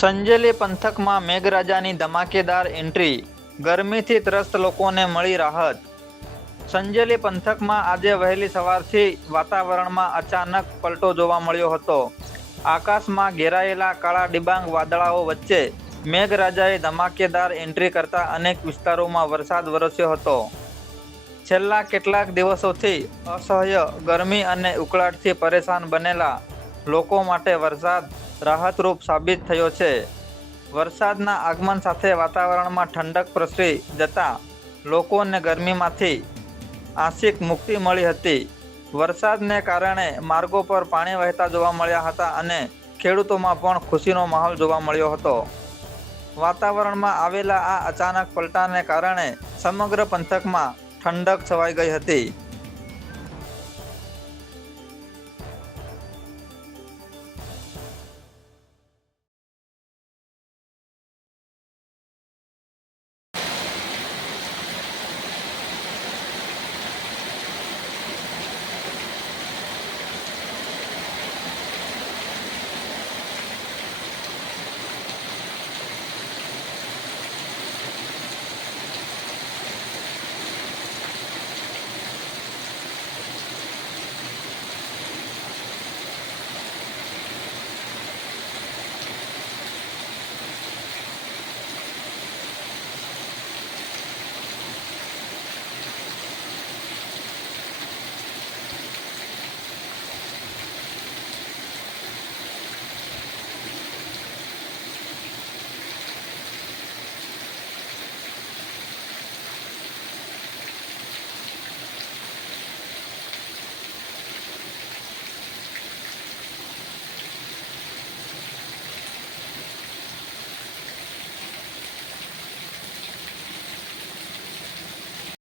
સંજેલી પંથકમાં મેઘરાજાની ધમાકેદાર એન્ટ્રી, ગરમીથી ત્રસ્ત લોકોને મળી રાહત. સંજેલી પંથકમાં આજે વહેલી સવારથી વાતાવરણમાં અચાનક પલટો જોવા મળ્યો હતો. આકાશમાં ઘેરાયેલા કાળા ડિબાંગ વાદળાઓ વચ્ચે મેઘરાજાએ ધમાકેદાર એન્ટ્રી કરતા અનેક વિસ્તારોમાં વરસાદ વરસ્યો હતો. છેલ્લા કેટલાક દિવસોથી અસહ્ય ગરમી અને ઉકળાટથી પરેશાન બનેલા લોકો માટે વરસાદ રાહતરૂપ સાબિત થયો છે. વરસાદના આગમન સાથે વાતાવરણમાં ઠંડક પ્રસરી જતા લોકોને ગરમીમાંથી આંશિક મુક્તિ મળી હતી. વરસાદને કારણે માર્ગો પર પાણી વહેતા જોવા મળ્યા હતા અને ખેડૂતોમાં પણ ખુશીનો માહોલ જોવા મળ્યો હતો. વાતાવરણમાં આવેલા આ અચાનક પલટાને કારણે સમગ્ર પંથકમાં ઠંડક છવાઈ ગઈ હતી.